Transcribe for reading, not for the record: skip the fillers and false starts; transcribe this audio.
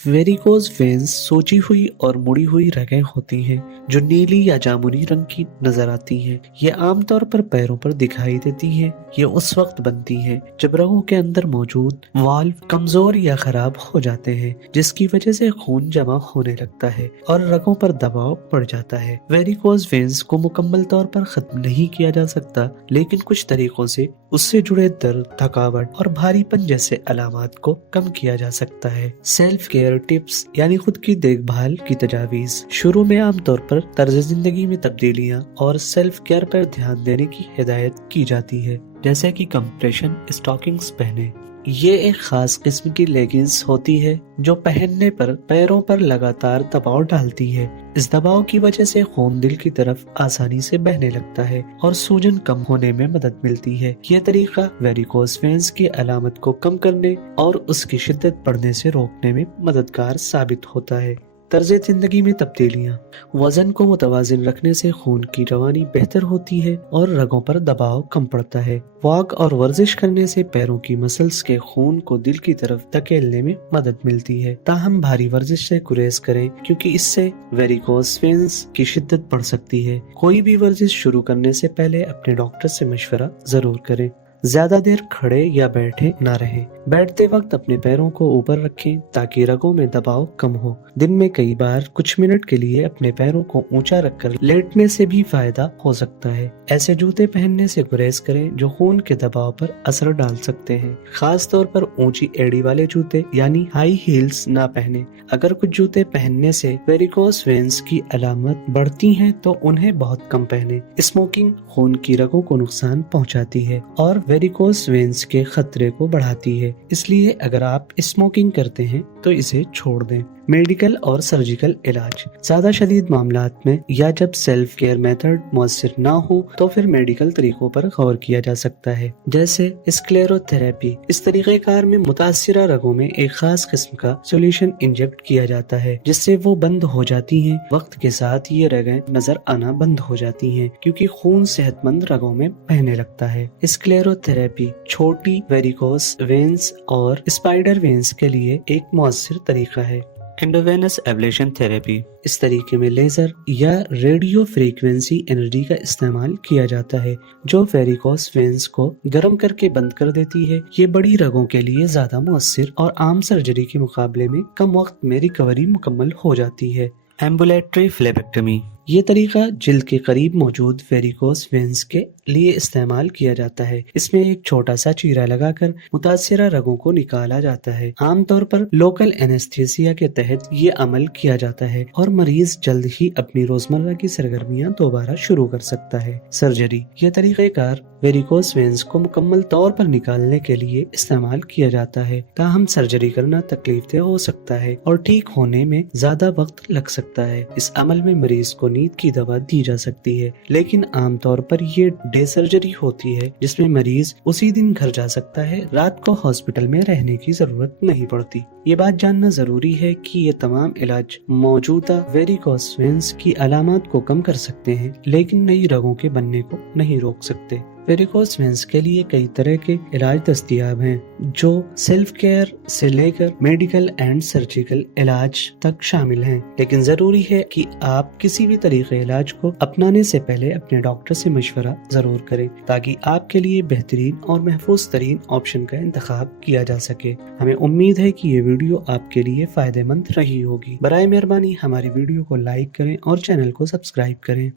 Varicose veins सोची हुई और मुड़ी हुई रगें होती हैं जो नीली या जामुनी रंग की नजर आती हैं। ये आमतौर पर पैरों पर दिखाई देती हैं। ये उस वक्त बनती हैं जब रगों के अंदर मौजूद वाल्व कमजोर या खराब हो जाते हैं, जिसकी वजह से खून जमा होने लगता है और रगों पर दबाव पड़ जाता है। वेरिकोज वेन्स को मुकम्मल तौर पर खत्म नहीं किया जा सकता, लेकिन कुछ तरीकों से उससे जुड़े दर्द, थकावट और भारीपन जैसे अलामात को कम किया जा सकता है। सेल्फ केयर टिप्स यानी खुद की देखभाल की तजावीज। शुरू में आमतौर पर तर्ज जिंदगी में तब्दीलियां और सेल्फ केयर पर ध्यान देने की हिदायत की जाती है, जैसे कि कंप्रेशन स्टॉकिंग्स पहने। ये एक खास किस्म की लेगिंग्स होती है जो पहनने पर पैरों पर लगातार दबाव डालती है। इस दबाव की वजह से खून दिल की तरफ आसानी से बहने लगता है और सूजन कम होने में मदद मिलती है। यह तरीका वेरिकोज वेन्स की अलामत को कम करने और उसकी शिद्दत बढ़ने से रोकने में मददगार साबित होता है। तर्ज जिंदगी में तब्दीलियां। वजन को मुतवाजिन रखने से खून की रवानी बेहतर होती है और रगों पर दबाव कम पड़ता है। वॉक और वर्जिश करने से पैरों की मसल्स के खून को दिल की तरफ धकेलने में मदद मिलती है। ताहम भारी वर्जिश से गुरेज करें, क्योंकि इससे वेरिकोज वेन्स की शिद्दत बढ़ सकती है। कोई भी वर्जिश शुरू करने से पहले अपने डॉक्टर से मशवरा जरूर करें। ज्यादा देर खड़े या बैठे ना रहें। बैठते वक्त अपने पैरों को ऊपर रखें ताकि रगों में दबाव कम हो। दिन में कई बार कुछ मिनट के लिए अपने पैरों को ऊंचा रखकर लेटने से भी फायदा हो सकता है। ऐसे जूते पहनने से गुरेज करें जो खून के दबाव पर असर डाल सकते हैं। खास तौर पर ऊंची एड़ी वाले जूते यानी हाई हील्स ना पहने। अगर कुछ जूते पहनने से वेरिकोज वेन्स की अलामत बढ़ती हैं तो उन्हें बहुत कम पहने। स्मोकिंग खून की रगों को नुकसान पहुंचाती है और वेरिकोज वेन्स के खतरे को बढ़ाती है, इसलिए अगर आप स्मोकिंग करते हैं तो इसे छोड़ दें। मेडिकल और सर्जिकल इलाज। ज्यादा शदीद मामलात में या जब सेल्फ केयर मेथड मुअस्सिर ना हो तो फिर मेडिकल तरीकों पर गौर किया जा सकता है, जैसे स्क्लेरोथेरेपी। इस तरीक़ेकार में मुतासिरा रगों में एक खास किस्म का सॉल्यूशन इंजेक्ट किया जाता है, जिससे वो बंद हो जाती हैं। वक्त के साथ ये रगें नजर आना बंद हो जाती हैं, क्योंकि खून सेहतमंद रगों में बहने लगता है। स्क्लेरोथेरेपी छोटी वेरिकोज वेन्स और स्पाइडर वेन्स के लिए एक मुअस्सिर तरीका है। Endovenous ablation therapy. इस तरीके में लेजर या रेडियो फ्रीक्वेंसी एनर्जी का इस्तेमाल किया जाता है, जो वेरिकोज वेन्स को गर्म करके बंद कर देती है। ये बड़ी रगों के लिए ज्यादा मुअस्सिर और आम सर्जरी के मुकाबले में कम वक्त में रिकवरी मुकम्मल हो जाती है। एम्बुलेटरी फ्लेबेक्टमी। ये तरीका जिल्द के करीब मौजूद वेरिकोज वेन्स के लिए इस्तेमाल किया जाता है। इसमें एक छोटा सा चीरा लगाकर मुतासिरा रगों को निकाला जाता है। आमतौर पर लोकल एनेस्थीसिया के तहत ये अमल किया जाता है और मरीज जल्द ही अपनी रोजमर्रा की सरगर्मियां दोबारा शुरू कर सकता है। सर्जरी। यह तरीक़ेकार वेरिकोज वेन्स को मुकम्मल तौर पर निकालने के लिए इस्तेमाल किया जाता है। ताहम सर्जरी करना तकलीफदेह हो सकता है और ठीक होने में ज्यादा वक्त लग सकता है। इस अमल में मरीज को नींद की दवा दी जा सकती है, लेकिन आमतौर पर ये डे सर्जरी होती है, जिसमें मरीज उसी दिन घर जा सकता है। रात को हॉस्पिटल में रहने की जरूरत नहीं पड़ती। ये बात जानना जरूरी है कि ये तमाम इलाज मौजूदा वेरिकोज वेन्स की अलामत को कम कर सकते हैं, लेकिन नई रगों के बनने को नहीं रोक सकते। वेरिकोज वेन्स के लिए कई तरह के इलाज दस्तयाब हैं, जो सेल्फ केयर से लेकर मेडिकल एंड सर्जिकल इलाज तक शामिल हैं। लेकिन जरूरी है कि आप किसी भी तरीके इलाज को अपनाने से पहले अपने डॉक्टर से मशवरा जरूर करें, ताकि आपके लिए बेहतरीन और महफूज तरीन ऑप्शन का इंतखाब किया जा सके। हमें उम्मीद है कि ये वीडियो आपके लिए फायदेमंद रही होगी। बराए मेहरबानी हमारी वीडियो को लाइक करें और चैनल को सब्सक्राइब करें।